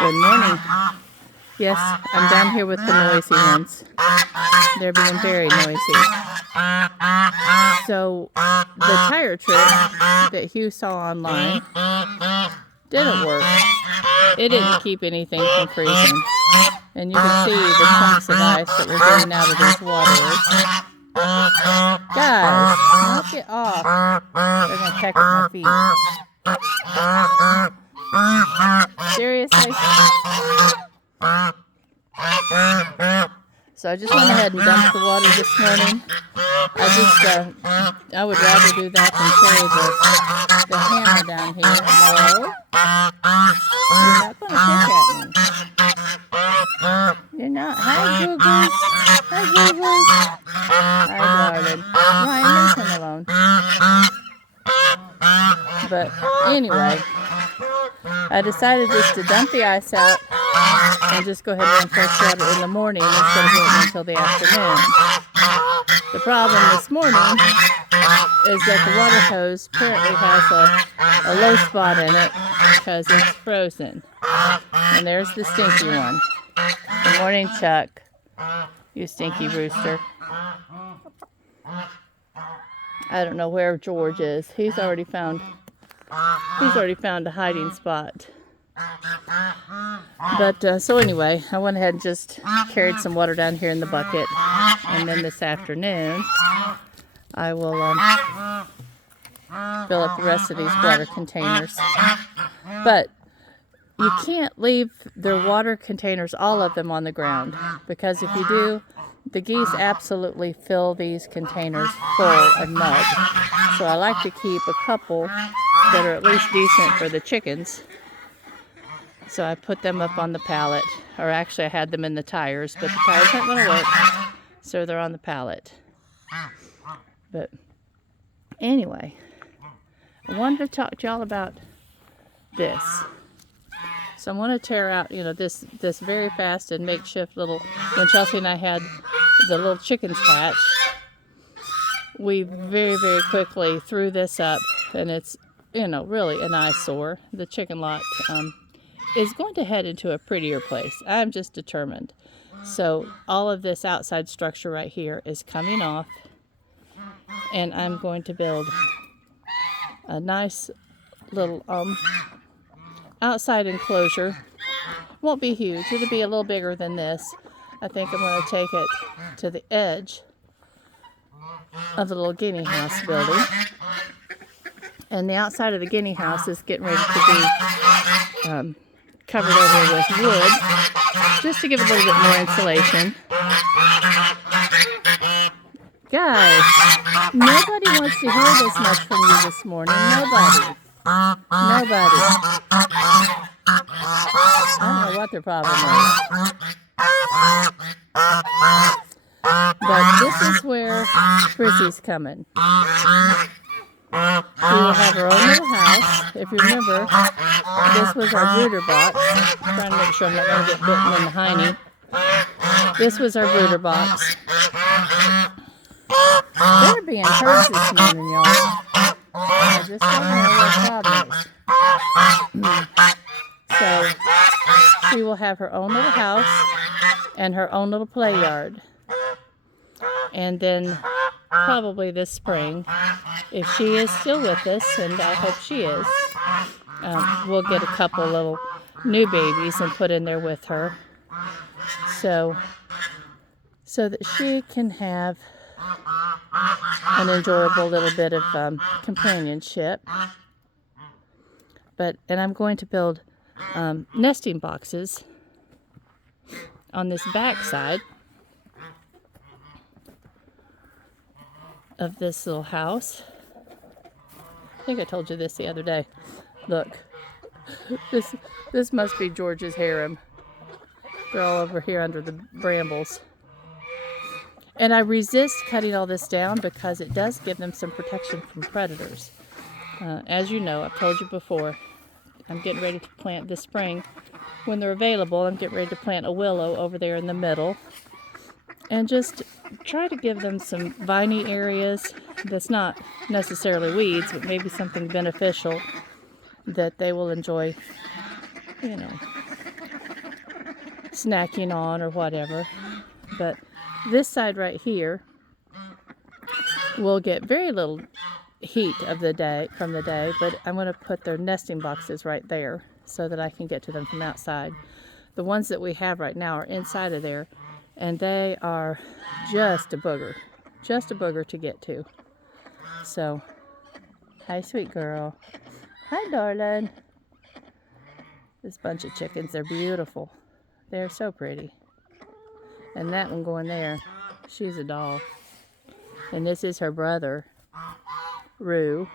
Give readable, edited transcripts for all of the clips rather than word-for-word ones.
Good morning. Yes, I'm down here with the noisy ones. They're being very noisy. So, the tire trick that Hugh saw online didn't work. It didn't keep anything from freezing. And you can see the chunks of ice that we're getting out of these waters. Guys, knock it off. They're going to peck at my feet. Seriously? So I just went ahead and dumped the water this morning. I would rather do that than carry the hammer down here. No. You're not going to kick at me. You're not. Hi, Googles. Hi, Googles. Hi, darling. Ryan, leave him alone. But anyway, I decided just to dump the ice out and just go ahead and run fresh water in the morning instead of waiting until the afternoon. The problem this morning is that the water hose apparently has a low spot in it because it's frozen. And there's the stinky one. Good morning, Chuck. You stinky rooster. I don't know where George is. He's already found a hiding spot. But so anyway, I went ahead and just carried some water down here in the bucket, and then this afternoon I will fill up the rest of these water containers. But you can't leave their water containers, all of them, on the ground, because if you do, the geese absolutely fill these containers full of mud. So I like to keep a couple that are at least decent for the chickens. So I put them up on the pallet, or actually I had them in the tires, but the tires aren't going to work, so they're on the pallet. But anyway, I wanted to talk to y'all about this. So I'm going to tear out, this very fast and makeshift little, when Chelsea and I had the little chickens hatch, we very, very quickly threw this up, and it's, really an eyesore. The chicken lot is going to head into a prettier place. I'm just determined. So all of this outside structure right here is coming off, and I'm going to build a nice little outside enclosure. Won't be huge. It'll be a little bigger than this. I think I'm going to take it to the edge of the little guinea house building. And the outside of the guinea house is getting ready to be covered over with wood, just to give a little bit more insulation. Guys, nobody wants to hear this much from you this morning. Nobody. I don't know what their problem is. But this is where Frizzy's coming. She will have her own little house. If you remember, this was our brooder box. I'm trying to make sure I'm not going to get bitten in the hiney. This was our brooder box. They're being heard this morning, y'all. I just don't know what the problem is. So, she will have her own little house and her own little play yard. And then, probably this spring, if she is still with us, and I hope she is, we'll get a couple little new babies and put in there with her, so that she can have an enjoyable little bit of companionship. And I'm going to build nesting boxes on this back side of this little house. I think I told you this the other day. Look, this must be George's harem. They're all over here under the brambles. And I resist cutting all this down because it does give them some protection from predators. As you know, I've told you before, I'm getting ready to plant this spring. When they're available, I'm getting ready to plant a willow over there in the middle. And just try to give them some viney areas that's not necessarily weeds, but maybe something beneficial that they will enjoy, snacking on or whatever. But this side right here will get very little heat of the day from the day, but I'm going to put their nesting boxes right there so that I can get to them from outside. The ones that we have right now are inside of there, and they are just a booger to get to. So, hi, sweet girl. Hi, darling. This bunch of chickens, they're beautiful. They're so pretty. And that one going there, she's a doll. And this is her brother, Rue.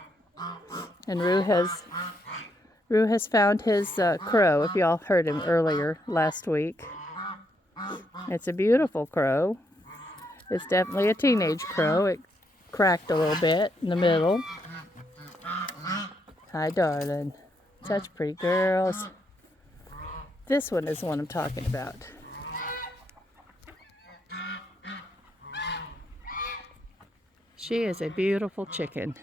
And Rue has found his crow, if y'all heard him earlier last week. It's a beautiful crow. It's definitely a teenage crow. It cracked a little bit in the middle. Hi, darling. Such pretty girls. This one is the one I'm talking about. She is a beautiful chicken.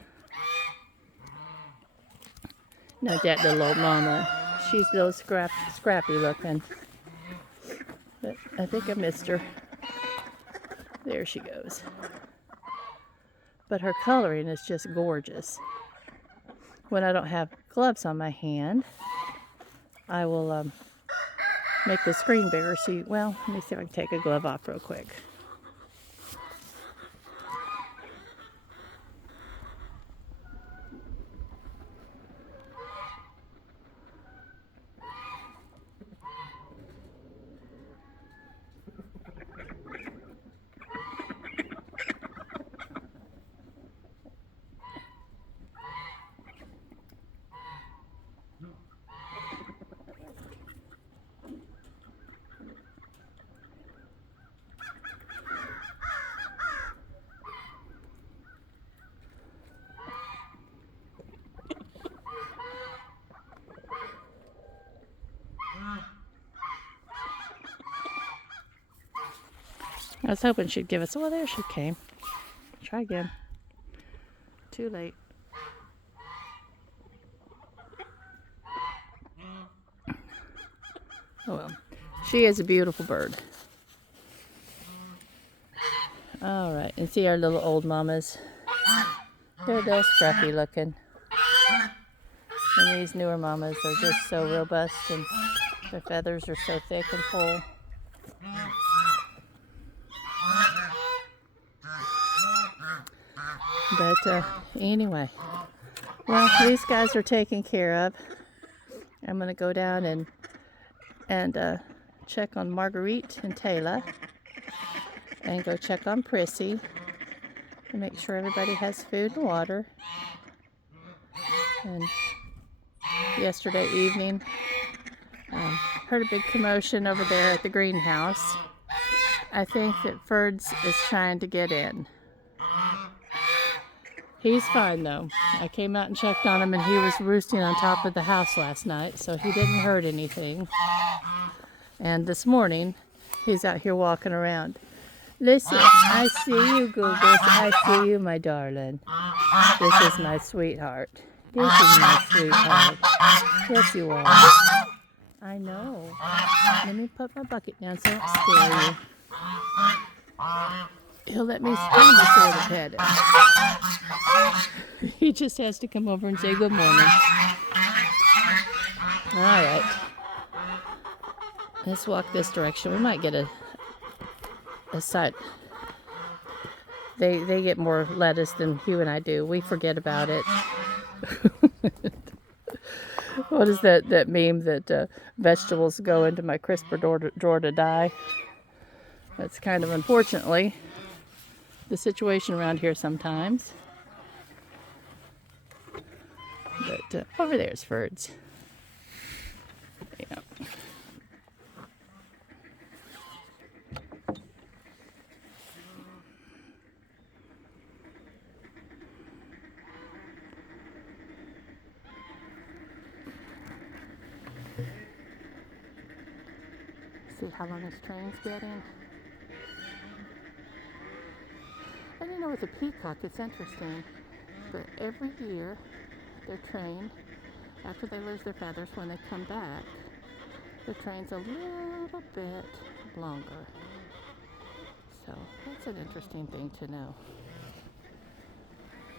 Now that little old mama, she's a little scrappy looking. But I think I missed her. There she goes. But her coloring is just gorgeous. When I don't have gloves on my hand, I will make the screen bigger. See, well, let me see if I can take a glove off real quick. I was hoping she'd give us, well, there she came. Try again. Too late. Oh well. She is a beautiful bird. Alright, and see our little old mamas. They're scruffy looking. And these newer mamas are just so robust and their feathers are so thick and full. But anyway, well, these guys are taken care of. I'm going to go down and check on Marguerite and Taylor, and go check on Prissy and make sure everybody has food and water. And yesterday evening, heard a big commotion over there at the greenhouse. I think that Ferds is trying to get in. He's fine though. I came out and checked on him, and he was roosting on top of the house last night, so he didn't hurt anything. And this morning, he's out here walking around. Listen, I see you, Googles. I see you, my darling. This is my sweetheart. This is my sweetheart. Yes, you are. I know. Let me put my bucket down so I don't scare you. He'll let me stand the sort of head. He just has to come over and say good morning. All right. Let's walk this direction. We might get a sight. They get more lettuce than Hugh and I do. We forget about it. What is that meme that vegetables go into my crisper drawer to die? That's kind of, unfortunately, the situation around here sometimes. But over there's Ferds. Yeah. See how long this train's getting. And you know, with the peacock, it's interesting, but every year they're trained, after they lose their feathers, when they come back, the train's a little little bit longer. So that's an interesting thing to know.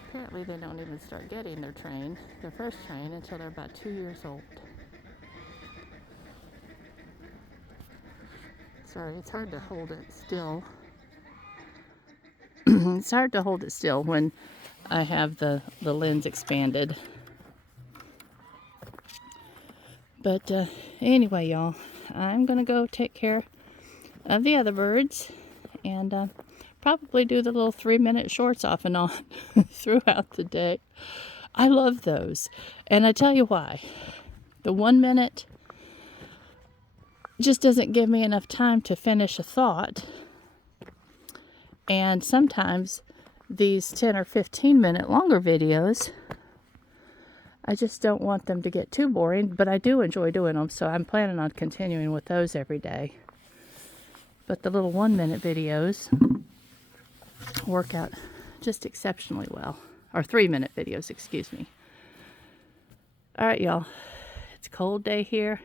Apparently they don't even start getting their first train, until they're about 2 years old. Sorry, it's hard to hold it still. It's hard to hold it still when I have the lens expanded. But anyway, y'all, I'm going to go take care of the other birds and probably do the little 3-minute shorts off and on throughout the day. I love those. And I tell you why. The 1 minute just doesn't give me enough time to finish a thought. And sometimes these 10 or 15-minute longer videos, I just don't want them to get too boring, but I do enjoy doing them, so I'm planning on continuing with those every day. But the little 1-minute videos work out just exceptionally well. Or 3-minute videos, excuse me. All right, y'all. It's a cold day here.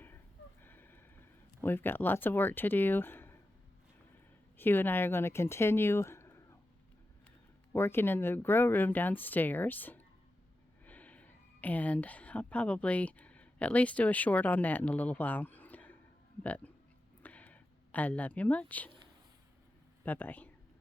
We've got lots of work to do. Hugh and I are going to continue working in the grow room downstairs. And I'll probably at least do a short on that in a little while. But I love you much. Bye-bye.